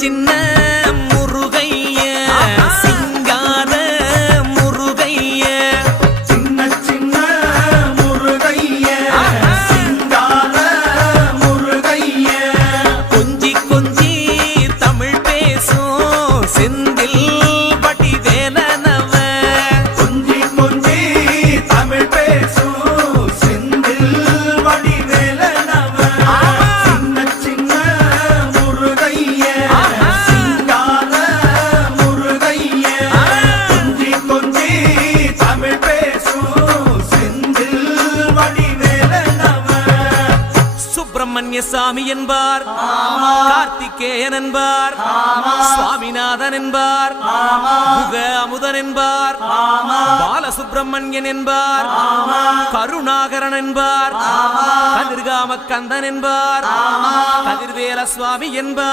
சின்ன முருகைய சிங்கார முருகைய சின்ன சின்ன முருகைய சிங்கார முருகைய கொஞ்சி கொஞ்சி தமிழ் பேசும் செந்தில் வடிவேலனவ கொஞ்சி கொஞ்சி தமிழ் பேசும் செந்தில் வடிவேலனவ சின்ன சின்ன முருகைய சிங்கார முருகைய கொஞ்சி கொஞ்சி தமிழ் பேசும் செந்தில் வடிவேலனவ சுப்பிரமணிய சாமி என்பார், கார்த்திகேயன் என்பார், சுவாமிநாதன் என்பார், முக அமுதன் என்பார், பாலசுப்பிரமணியன் என்பார், கருணாகரன் என்பார், கதிர்காம கந்தன் என்பார், கதிர்வேல சுவாமி என்பார்.